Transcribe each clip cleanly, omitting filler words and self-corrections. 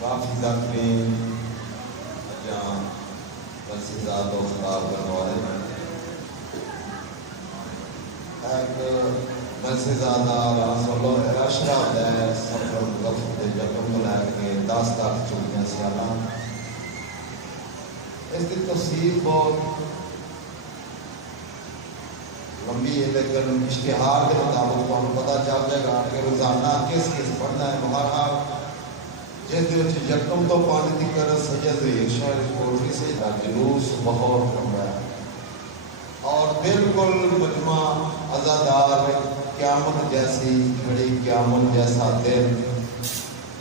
کافی ذاکرین جہاں بس ذات و خطاب کرنے والے ہیں ایک بس ذات رسول اشرا ہوتا ہے سفر لفظ کے جقم کو لے کے 10 تک چکیاں سیالاں اس کی تفصیل بہت لمبی ہے لیکن اشتہار کے مطابق ہمیں پتہ چل جائے گا کہ روزانہ کس پڑھنا ہے مہارا جس یکم تو پانی کی کر سید شہر کوٹری سے جلوس بہت لمبا ہے اور بالکل مجمع عزادار قیامت جیسی گھڑی قیامت جیسا دن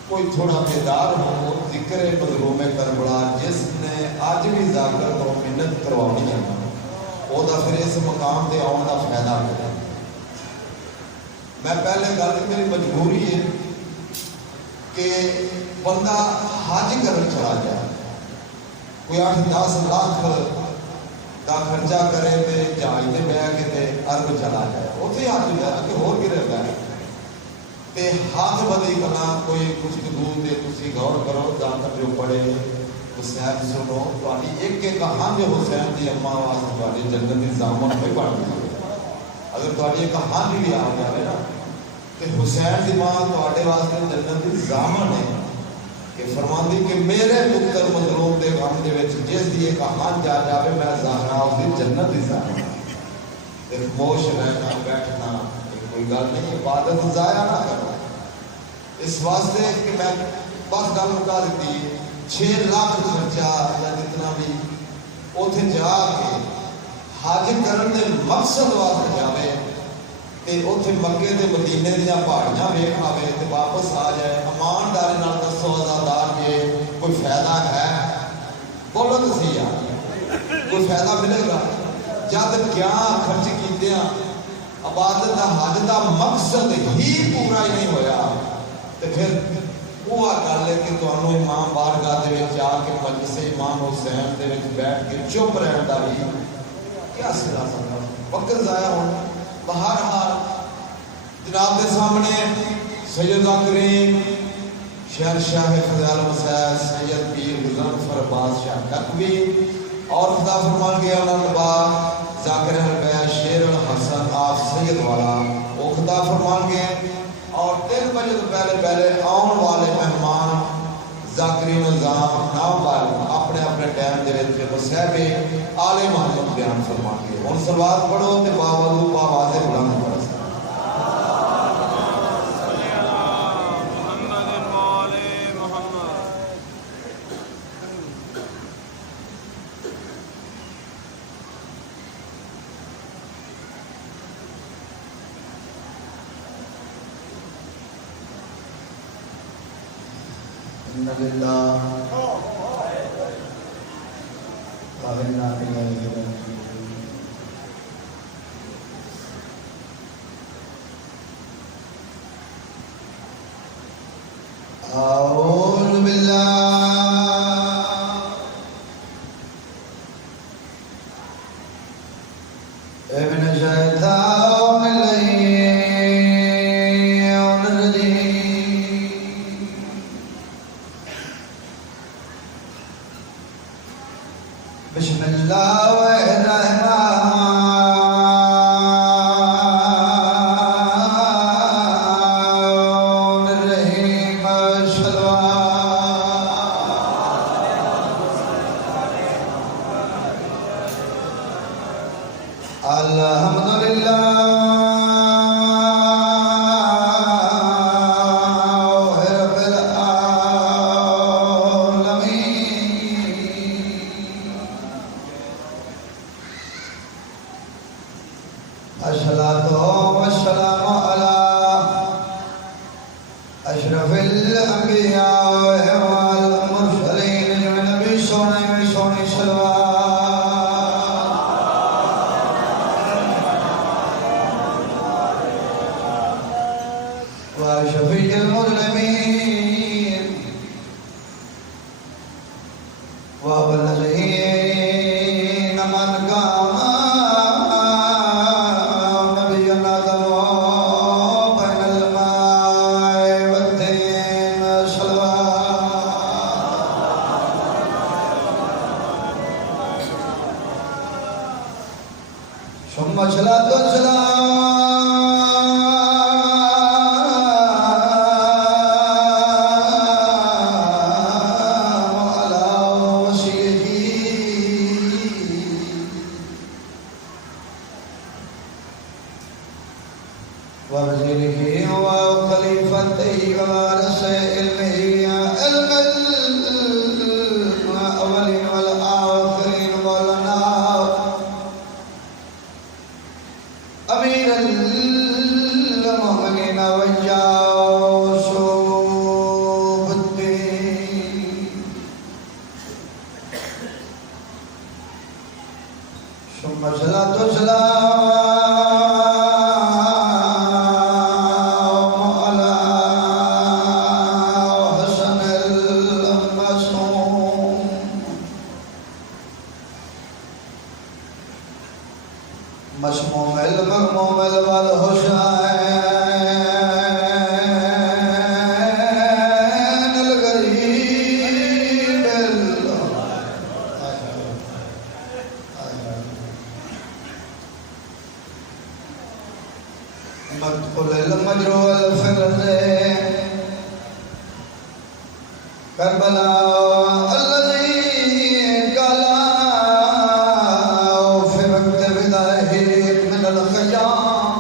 کوئی تھوڑا بیدار ہو ذکر مظلوم کربلا جس نے آج بھی ذاکر کو منت کروانی ہے وہ دا پھر اس مقام تے آن دا فائدہ ملے میں پہلے گل میری مجبوری ہے کہ بندہ حج کرنے چلا جائے کوئی 8-10 لاکھ کا خرچہ کرے تے جہاز تے بیٹھ کے تے عرب چلا جائے اتنے حج جائے کہ ہور کی رہتا ہے تے ہاتھ بدی کرنا کوئی گفتگو تے تسی غور کرو جان جو پڑھے حسین سنو تاری ایک کہانی حسین دی اماں واسطے تاری جنت دی زامن پہ پڑھ گئی اگر تاری ایک کہانی بھی آ جائے نا کہ حسین دی ماں تواڈے واسطے جنت دی زامن ہے کہ فرماندی کہ میرے پتر مظلوم دے غم دے وچ جس دی ایک کہانی جا جاوے میں زہرا اس دی جنت دی زامن تے خاموش رہنا بیٹھنا کوئی گل نہیں عبادت ضائع نہ کرنا اس واسطے کہ میں بس گل مکا دیتی 6 لاکھ خرچہ یا جتنا بھی اتنے جا کے حج کرن دے مقصد واسطے جاوے تے اتنے مکے دے مدینے دیا پہاڑیاں ویکھ آوے تے واپس آ جائے ایمانداری نال دسو عزادار جے کوئی فائدہ ہے بولو تو صحیح یار کوئی فائدہ ملے گا جد کیا خرچ کیتے ہیں عبادت دا حج دا مقصد ہی پورا ہی نہیں ہویا تے پھر وہ گل ہے کہ تمہیں امام بارگاہ دے وچ آ کے مجلس امام حسین دے وچ بیٹھ کے چپ رہن دا بھی کیا سلا سکتا وقت ضائع ہونا بہرحال جناب دے سامنے سید ذاکرین شہنشاہ فضائل مسائل سید پیر مظفر عباس شاہ کتوی اور خدا فرمان گیا انہوں بعد ذاکر البیع شیر الحسن آپ سید والا وہ خدا فرمان گئے اور 3 بجے تو پہلے آن والے مہمان ذاکرین نظام نام والے اپنے اپنے ٹائم دے وچ مصحف آل محمد بیان فرمان گئے ہن صلوات پڑھو تے باوضو باواز بلند پڑھو إن لله وإنا إليه راجعون أعوذ بالله من الشيطان بسم الله الرحمن الرحيم الحمد لله أشرف الأنبياء والمرسلين نبي سوني وشفيع المذنبين وبالذين من قام نبينا بين الماء والدين صلوات کربلا الذي قلا في وقت وداعه من الخيام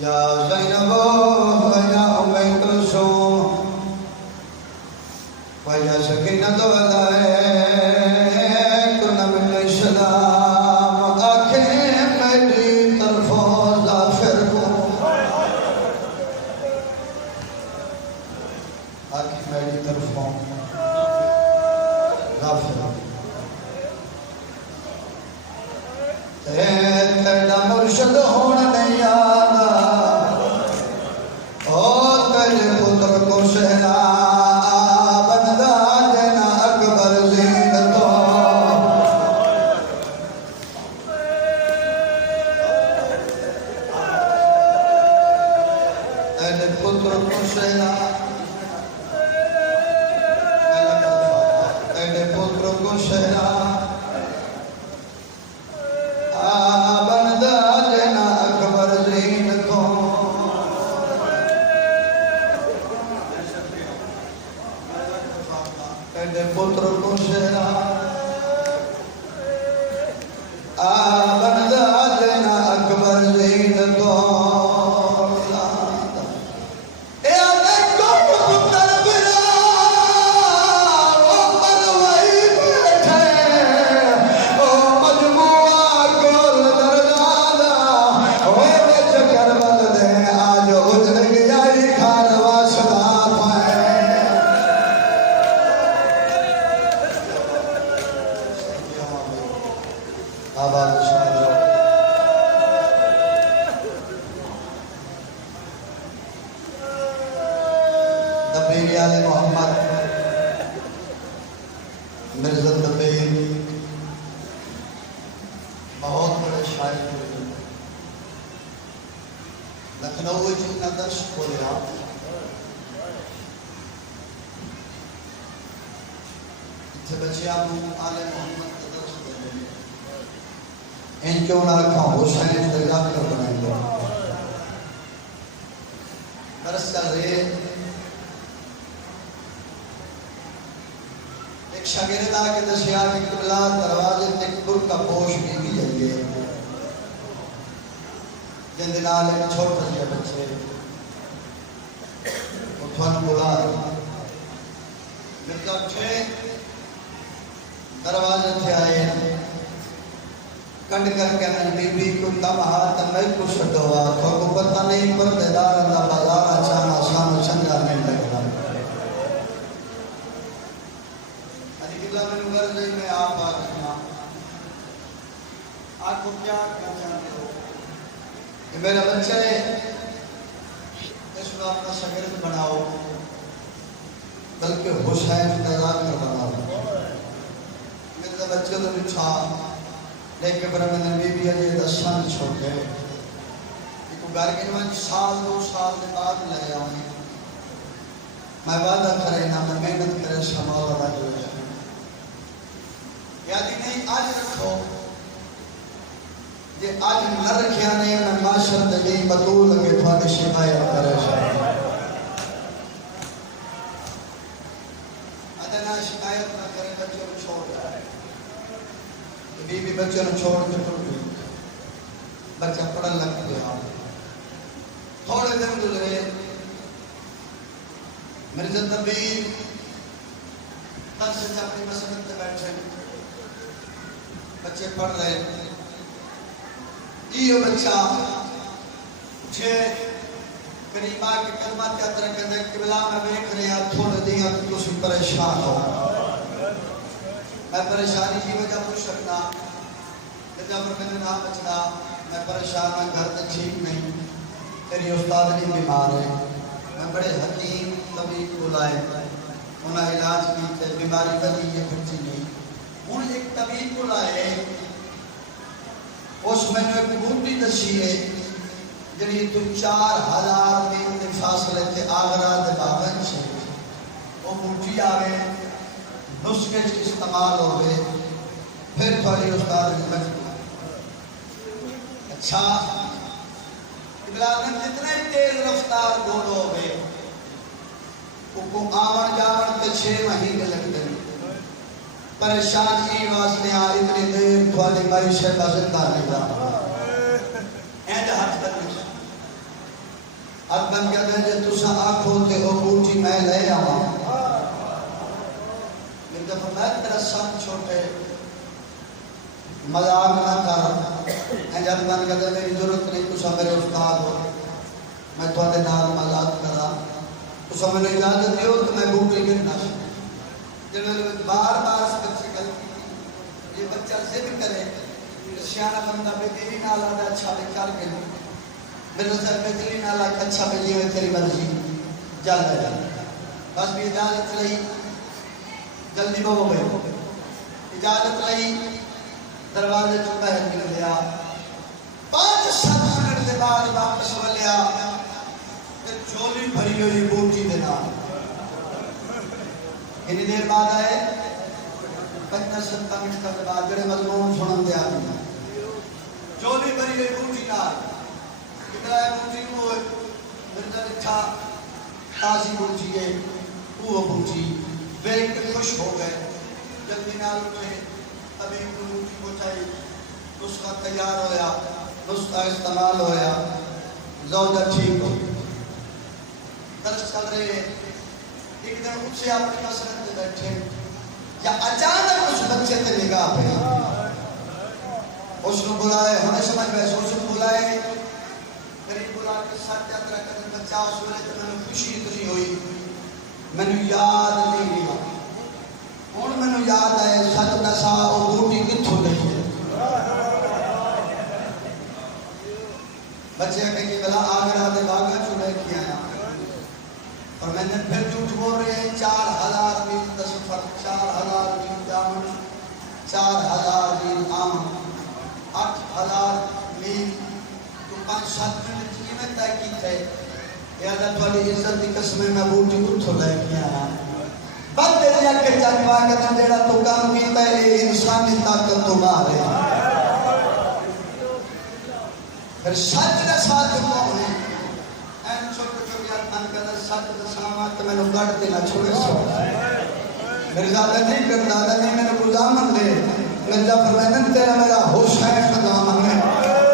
يا زينب يا أم كلثوم ويا سكينة عليكن من السلام آنکھیں میری طرفوں ظافر کو آنکھیں میری طرفوں ظافر کو تیرا مرشد ہونا نہیں آنا او تیرے پتر کو شہرا بندہ دینا اکبر زینتوں تیرے پتر کو شہرا تیرے پتر کو شہرا بندہ دینا اکبر زینتوں تیرے پتر کو شہرا بندہ دینا اکبر زینتوں دبیر آل محمد مرزا دبیر بہت بڑے شاعر ہوئے لکھنؤ جنہ درش کھولے آپ اتھے بچے آپ آل محمد درش کھولے ان کیوں نہ رکھا حسین تجاب کر بنائیں گے درس چل رہے ایک شاگرد آکے دسیا کہ قبلہ دروازے تکبر کا پوش بھی جائیے جن دنال ایک چھوٹ رہے بچے اتھوان بولا مرزا اچھے دروازے تھے آئے کنڈ کر کے بی بی کو دم ہاتھ میں کو شٹوا تو کو پتہ نہیں پر دیدار اللہ بازار اچانا شام چنگا نہیں لگنا اللہ میں نگر جائے میں آپ آگا آپ کو کیا کہنا چاہتے ہو کہ میرا بچے اس کو اپنا شاگرد بناؤ بلکہ حسین تیار کر بناؤ میرے بچے تو بچھا لیکن پر میں نے بی بی علی دستان چھوڑ گئے ایک گھر کے میں سال دو سال کے بعد لے آؤں میں وعدہ کرے نہ میں محنت کرے شمال اور آج ہو جائے یادی نہیں آج رکھو یہ آج نہ رکھیا نہیں میں معاشر دلی بطول لگے تھوڑے شکایت کرے ادنا شکایت نہ کرے بچوں کو چھوڑ جائے بی بی بچوں نے چھوڑ کے ٹوٹ گئی بچہ پڑھن لگ گیا تھوڑے دن گزرے مرزا دبیر درس سے اپنی مسجد میں بیٹھے بچے پڑھ رہے یہ بچہ اٹھے قریب آ کے کلمات کے اندر کہتے ہیں قبلہ میں دیکھ رہے ہیں تھوڑے دن تو کچھ پریشان ہو میں پریشانی کی وجہ پوچھ سکتا جب میں نے نام بچنا میں پریشان میں گھر تک ٹھیک نہیں تیری استاد نہیں بیمار ہے میں بڑے حکیم طبیب بلائے انہیں علاج کی تے بیماری بدی یہ کچھ نہیں ہوں ایک طبیب بلائے اس میں نے ایک بوٹی دسی ہے جنہی تو 4000 میل کے فاصلے کے آگرہ دے باغن سے وہ بوٹی آگے نسخے استعمال ہوئے پھر تھوڑی استاد نے اچھا ابراہیم جتنے تیز رفتار گول ہوئے کو آون جاون تے 6 مہینے لگتے ہیں پریشان ہی واسطے آ اتنی دیر تھوڑی معیشت کا زندہ نہیں رہا اینڈ ہاتھ کرنے اب بن کے دے جے تساں آکھو تے او بوٹی میں لے آواں میں جب میں تیرا سن چھوٹے مذاق نہ کر اینڈ اب بن کے دے میری ضرورت نہیں تساں میرے استاد ہو میں تھوڑے نال مذاق کرا تساں میں اجازت دیو تو میں بوٹی گرنا جب بار بار اس بچے غلطی یہ بچہ ضد کرے سیاح بندہ بےدلی نال آدھا اچھا بے کر کے میرے سر بےدلی نال آدھا اچھا بے جیوے تیری مرضی جل جائے بس بھی اجازت لئی جلدی بہو گئے اجازت لئی دروازے تو باہر نکل گیا 5-7 منٹ کے بعد واپس ولیا چولی بھری ہوئی بوٹی دے نال کتنی دیر بعد آئے 15-17 منٹ کے بعد جڑے مضمون سنن دے آدمی چولی بھری ہوئی بوٹی نال کتنا ہے بوٹی کو مرزا لکھا تازی بوٹی ہے وہ بوٹی دیکھ کے خوش ہو گئے جلدی نال اٹھے ابھی بوٹی کو چاہیے نسخہ تیار ہویا نسخہ استعمال ہویا زوجہ ٹھیک ہو درس چل رہے ایک دن ان سے اپنی مسرت میں بیٹھے یا اچانک اس بچے تے نگاہ پہ اس نے بلائے ہمیں سمجھ میں اس نے بلائے قریب بلا کے ساتھ یاد رکھ کر بچہ اس ویلے تے میں خوشی اتنی ہوئی میں نے یاد نہیں لیا ہن میں نے یاد ہے سچ دسا او بوٹی کتھوں لئی ہے بچے کہ بلا آگرہ دے باغا چلے کے آیا اور میں نے پھر جھوٹ بول رہے ہیں 4000 میل کا سفر 4000 میل جامن 4000 میل آمن 8000 میل تو 5-7 منٹ جی میں طے کی تھے یہ اللہ تھوڑی عزت کی قسمیں میں بوٹی کتھوں لے کے آیا بندے دیا کہ جانوا کے جیڑا تو کام کیتا ہے یہ انسانی طاقت تو باہر ہے پھر سچ دے ساتھ کون ہے این چھوٹے چھوٹے من کر سچ دے سامات میں نے گڑ دینا چھوڑے سو میرے زیادہ نہیں کرتا تھا نہیں میں نے گزامن دے مرزا فرمائن تیرا میرا حسین کا دامن ہے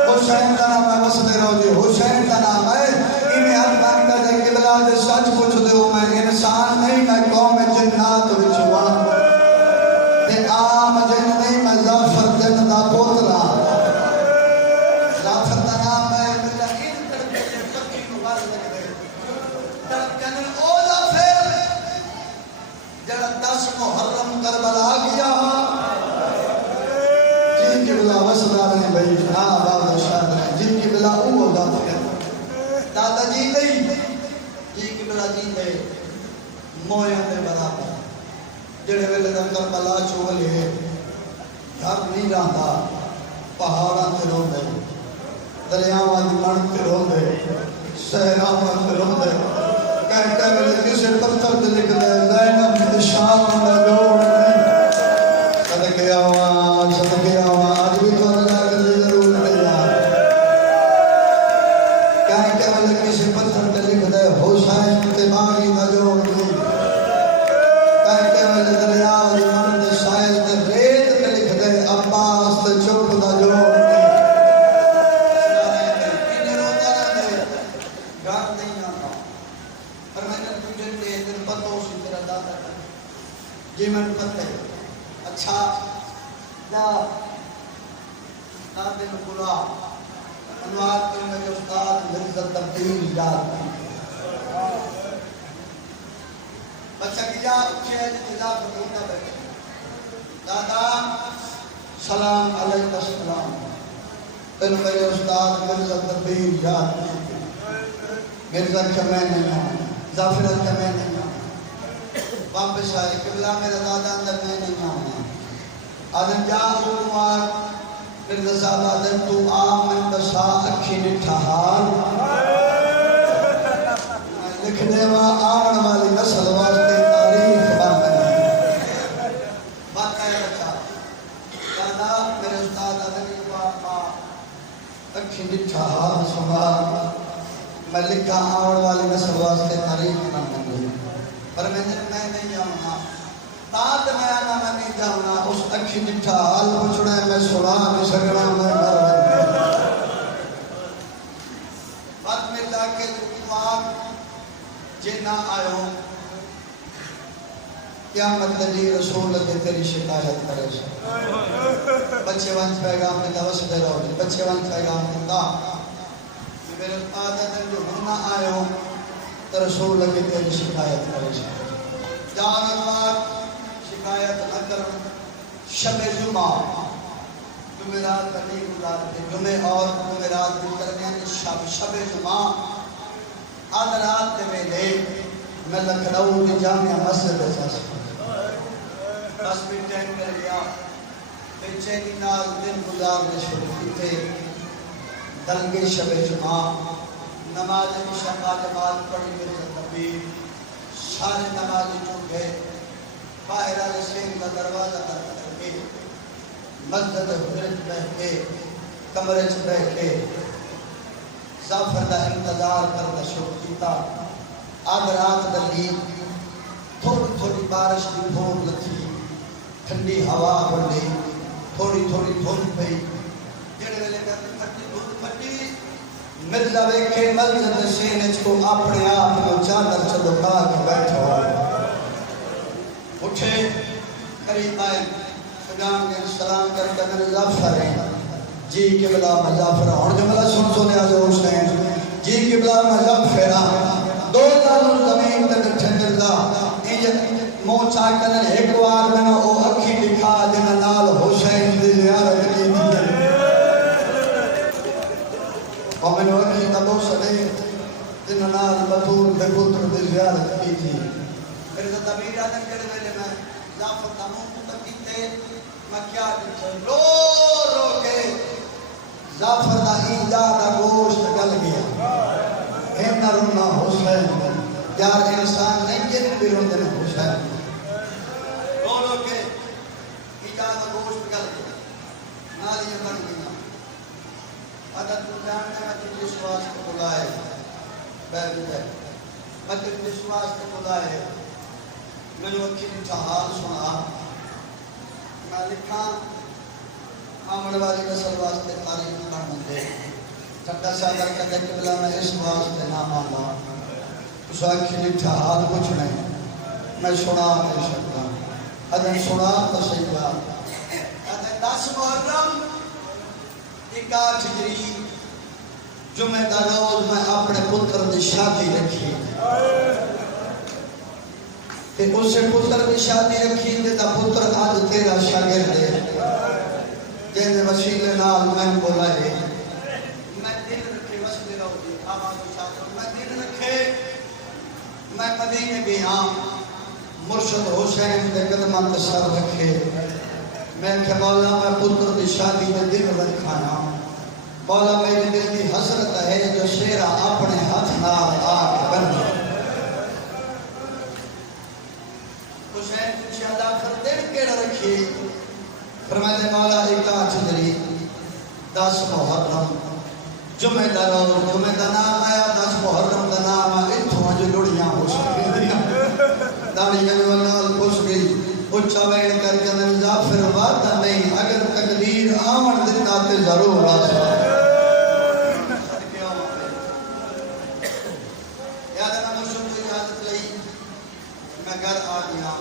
حسین کا نام ہے وسط روزی حسین کا نام ہے انہیں ہر من کر دے کہ بلا دے سچ پوچھ دے ہوں میں انسان نہیں میں قوم جنات وچوان تے عام جن نہیں میں ظفر جن دا پوتلا ظفر دا نام ہے بلا ان تربیت پکی مبارک لگ دے ترب جنن او ظفر جڑا 10 محرم کربلا گیا جن کی بلا وسدار نے بھائی ہاں بابا شاد نے جن کی بلا او ظفر دادا جی نہیں جی کی بلا جی دے مویاں دے برابر جڑے ویلے دا کربلا چولے گھر نہیں رہندا پہاڑاں تے روندے دریاواں دی مڑ تے روندے صحراواں تے روندے کہہ ویلے کسے پتھر تے لکھ دے زینب تے شام دا جوڑ صدقے آواں اج بھی تو اللہ کے ضرور نہیں کہہ ویلے کسے پتھر تے لکھ دے حسین تے باغی دا جوڑ جی میں پتہ ہے اچھا جا ناظر بلا انوار کے میرے استاد مرزا تبدیل یاد بچہ کی جا اچھے ہے جدا فتونا بیٹھے دادا سلام علیکہ السلام تین میرے استاد مرزا تبدیل یاد مرزا کا میں نہیں ہوں ظافرت کا میں نہیں ہوں واپس آئے قبلہ میرا دادا اندر میں نہیں آنا آدم جا حکمار مرزا صاحب آدم تو آمن بسا اکھی نٹھا حال لکھنے آمن والی نسل واسطے تاریخ باندھنے بات ہے بچہ دادا میرے استاد آدم کی بات اکھی نٹھا حال سبا میں لکھا آمن والی نسل واسطے تاریخ باندھنے پر میں نہیں جاؤں تاں میں آنا میں نہیں جاؤں اس اکھی ڈٹھا حال پوچھنا ہے میں سنا نہیں سکنا میں گھر بات میں جا کے دماغ جے نہ آئے قیامت دی رسول کے تیری شکایت کرے بچے وانچ پیغام میں دوس دے رہو بچے وانچ پیغام میں دا میرے عادت جو نہ آئے ہوں تو رسول کے تیری شکایت کرے جان اللہ شکایت نہ کرو شب جمعہ جمعرات کا نہیں گزارتے جمعہ اور جمعرات کے درمیان شب جمعہ آدھ رات کے ویلے میں لکھنؤ کی جامعہ مسجد ہے بس بھی ٹائم کر گیا بے چینی نال دن گزارنے شروع کی تھے دلگے شب جمعہ نماز عشاء جماعت پڑھی میرے نبی سارے نماز چون گئے باہر علیہ شیخ کا دروازہ تک کر کے مسجد حضرت بیٹھ کے کمرے چ بیٹھ کے ظفر کا انتظار کرنا شروع کیتا آدھ رات دلی تھوڑی تھوڑی بارش کی بھوک لگی ٹھنڈی ہوا بڑی تھوڑی تھوڑی دھوپ پئی جڑے ویلے کرتی پھٹی دھوپ پھٹی مرزا ویکھے مسجد سینے کو اپنے آپ کو چادر چ لکا کے بیٹھا اٹھے قریب آئے سجان کے سلام کر کے مرزا فرے جی قبلہ مظفر ہن جملہ سن آ جو حسین جی قبلہ مظفر دو دل زمین تے بیٹھے مرزا منہ چا کر ایک بار میں او اکھی دکھا جن نال حسین دی زیارت کی تھی اور میں نے اکھی تبو سدے جن نال بطول دے پتر دی زیارت کی تھی پھر تو تبیر آدم کرے ویلے میں ظافر دا منہ تکیتے میں کیا رو رو کے ظافر دا اینجا دا گوشت گل گیا ہے نہ رونا حسین یار انسان نہیں جن بھی روندے نے حسین رو رو کے اینجا دا گوشت گل گیا نالیاں بن گیا عدد کو جاننے میں تجھے سواس کو بلائے بیٹھ جائے میں تجھے سواس کو بلائے میں نے اکھی نٹھا حال سنا میں لکھا آمد والی نسل واسطے تاریخ پڑھنے دے ٹھنڈا سادر کا دیکھ بلا میں اس واسطے نہ مانگا اس اکھی نٹھا حال پوچھنے میں سنا نہیں سکتا ادھر سنا تو صحیح ادھر 10 محرم 8 ہجری جمعہ دا روز میں اپنے پتر دی شادی رکھی تے اسے پتر دی شادی رکھی تے دا پتر آج تیرا شاگرد ہے جن وسیلے نال میں بلائے میں دن رکھے وسیلے رہو دی آواز میں دن رکھے میں مدینے گیا مرشد حسین دے قدماں تے سر رکھے میں کہ مولا میں پتر دی شادی میں دن رکھانا مولا میرے دل کی حسرت ہے جو شیرہ اپنے ہاتھ نال آگ بن حسین پوچھا اللہ پھر دن کیڑا رکھیے فرمائے مولا 8 ہجری 10 محرم جمعہ دا روز جمعہ دا نام آیا 10 محرم دا نام آیا اتھوں جو لڑیاں ہو سکتی داڑی جنوال نال پوچھ گئی اچھا وین کر کے میں ظافر وعدہ نہیں اگر تقدیر آمن دیتا تے ضرور آ سکتا یاد ہے میں شروع اجازت لئی میں گھر آ گیا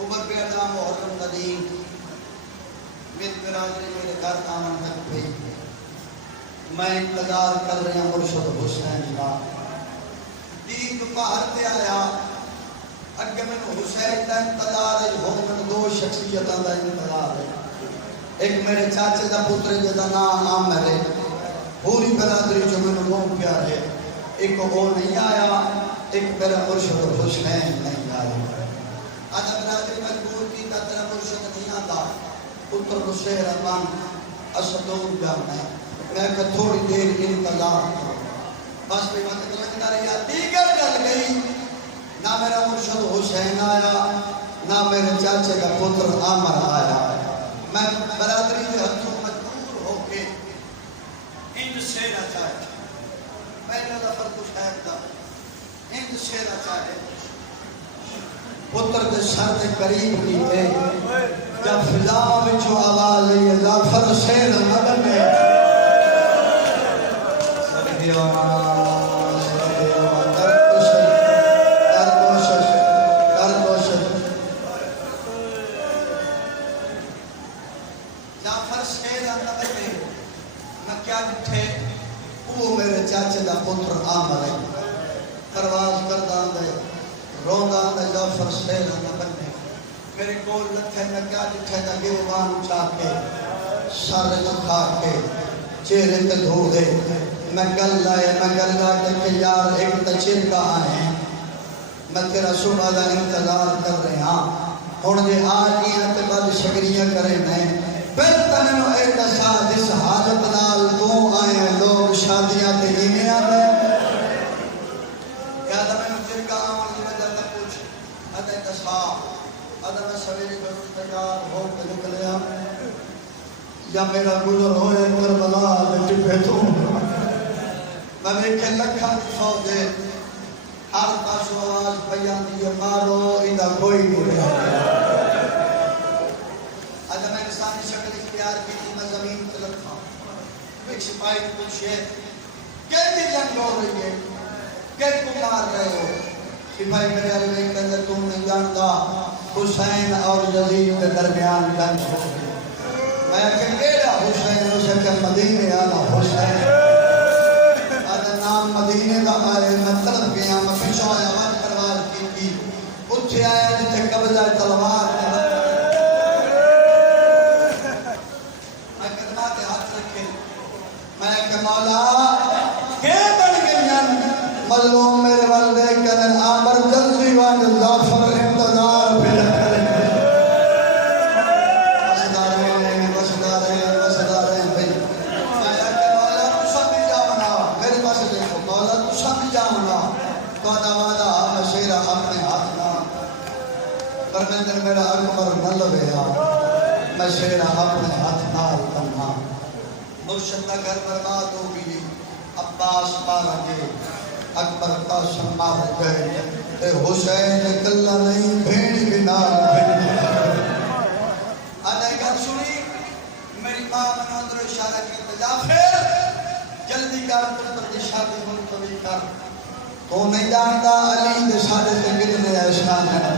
عمر پہ ادا محرم قدیم میری برادری میرے گھر آمن تک پہ میں انتظار کر رہے ہیں مرشد حسین کا دین باہر تے آیا اگے میں حسین کا انتظار ہے ہون 2 شخصیتاں دا انتظار ہے ایک میرے چاچے دا پتر جدا نام عامر ہے پوری برادری جو میں وہ پیار ہے ایک وہ نہیں آیا ایک میرا مرشد حسین نہیں آیا آج برادری مجبور کی تا تیرا مرشد نہیں آتا پتر کو شہر امان اسدور جانا ہے میں کہ تھوڑی دیر انتظار کروں بس بھی وقت لگتا رہی دیگر گل گئی نہ میرا مرشد حسین آیا نہ میرے چاچے کا پتر عامر آیا میں برادری کے ہتھوں مجبور ہو کے ان سے نہ چاہتا پہلے لفظ کچھ ہے تھا ہند شیرا چاہے پتر دے سر دے قریب کیتے جب فضا وچوں آواز آئی جعفر شیر نہ بنے وہ میرے چاچے دا پتر آمد ہے پرواز کردہ دے روندہ دے جعفر شیر نہ بنے میرے کول لکھے میں کیا جتھے دا گیوان چاہ کے سر کھا کے چہرے تے دھو دے میں گل لائے کہ یار ایک تچیر کا آئے میں تیرا صبح دا انتظار کر رہے ہاں ہون جے آجیاں تے بعد شکریہ کرے میں پھر تنہوں اے دسا جس حالت نال تو آئے لوگ شادیاں تے ہینے آتے یاد میں نچر کا آمان کی وجہ تک پوچھ ادھے دسا ادھے میں سویری کو تیار ہو کے نکلے ہم یا میرا گزر ہوئے کربلا بیٹی پھیتوں میں دیکھے لکھا کی فوجے ہر پاسو آواز بیان دیئے مارو ادھا کوئی نہیں رہا ادھے میں انسانی شکل اختیار کی تھی میں زمین طلب تھا ایک سپاہی پوچھے کیسی جنگ ہو رہی ہے کیسے کو مار رہے ہو سپاہی میرے علوے کے اندر تم نہیں جانتا حسین اور یزید کے درمیان جنگ ہو رہی میں کہا حسین اسے کہ مدینے آنا حسین ادھے نام مدینے دا آئے میں طلب گیا میں پیچھو آیا وقت پروار کی تھی اٹھے آیا جتے قبضہ تلوار میں کہ مولا کہ بڑھ گئی مظلوم میرے والدے کہنے آمر جلدی وان جعفر انتظار پہ کریں وسداریں بھئی میں کہ مولا تو سب بھی جاؤنا میرے پاس دیکھو مولا تو سب بھی جاؤنا تو آدھا مشیرہ اپنے ہاتھ نہ پرمندر میرا اکبر ملویا مشیرہ اپنے ہاتھ نہ تنہا مرشد کا گھر برباد ہو گئی عباس مارا گئے اکبر قاسم مار گئے تے حسین کلہ نہیں بھیڑ بنار آدھے گھر سنی میری ماں مناظر اشارہ کی تجافر جلدی کر پتر کی شادی ملتوی کر تو نہیں جانتا علی دے سارے سے گرنے احسان ہے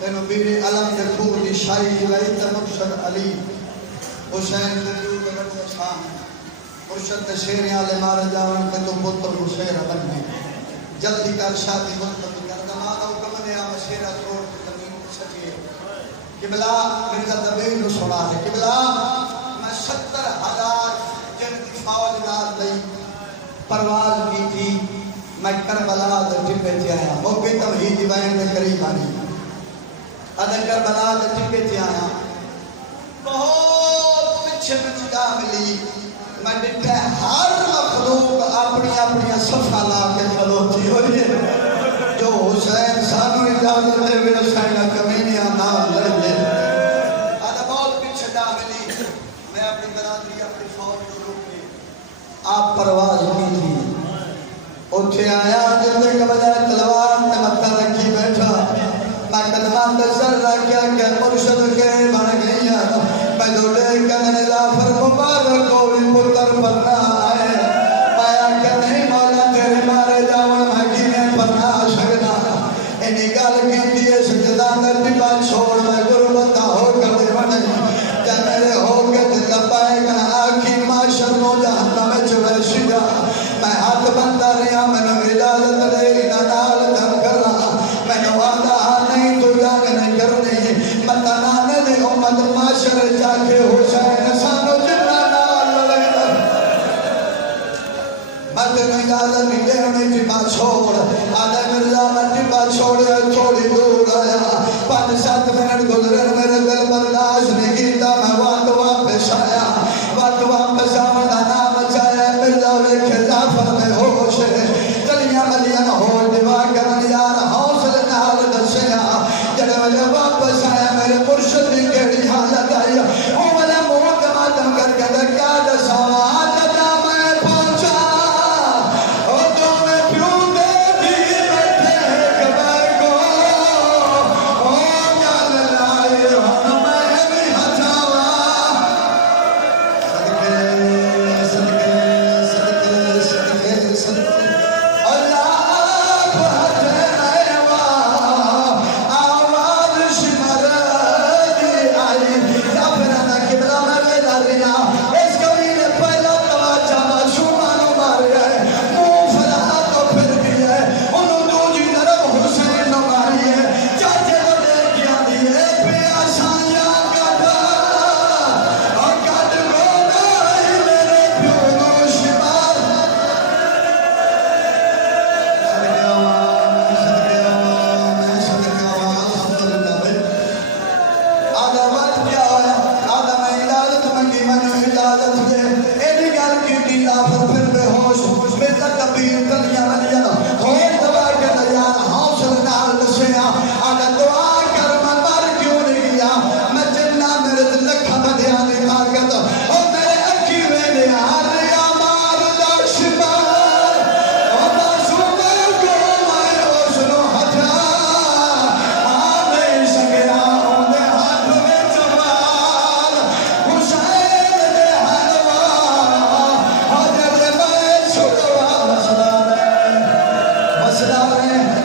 تینو بیوی علم دے خوب دی شاہی کی وئی تے مرشد علی حسین نبیو کے رب شام مرشد شیریں آلے مارے جاون کہ تو پتر حسین بننے جلدی کر شادی ملتوی کر دماغ حکم نے آم شیرہ توڑ کے زمین سجیے قبلہ مرزا دبیر نو سنا ہے قبلہ میں 70,000 جن کی فوج نال لئی پرواز کی تھی میں کربلا دے ٹپے تھی آیا موقع توحید دیوائن دے قریب آنی ادھے کربلا دے ٹپے تھی آیا بہت پچھے میں جگہ ملی میں ڈٹھے ہر مخلوق اپنی اپنی صفحہ لا کے کھلوتی ہوئی جو حسین سانو اجازت دے بھی حسین کمینیاں نام لڑے ادھے بہت پچھے جا ملی میں اپنی برادری اپنی فوج کو روکے آپ پرواز کی تھی اٹھے آیا جلدے کے بجائے تلوار نے مطا رکھی بیٹھا میں قدمان تے سر رکھیا کہ مرشد کے بن گئی میں دوڑے کہنے جعفر مبارک کوئی پتر پرنا آئے میں کہ نہیں مولا تیرے مارے جاون میں کینے پرنا شکنا انہی گل کی دیئے سجدان در ٹپا چھوڑ میں غربتہ ہو کر دے بنے جب میرے ہو کے دل پائے کہنا آکھی معاشر نو جہنم میں چوے شجا میں ہاتھ بندہ رہا میں نے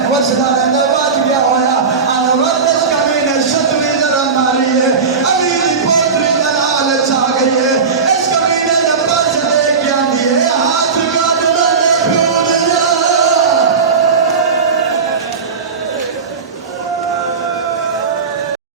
وسدا رہے وج گیا ہویا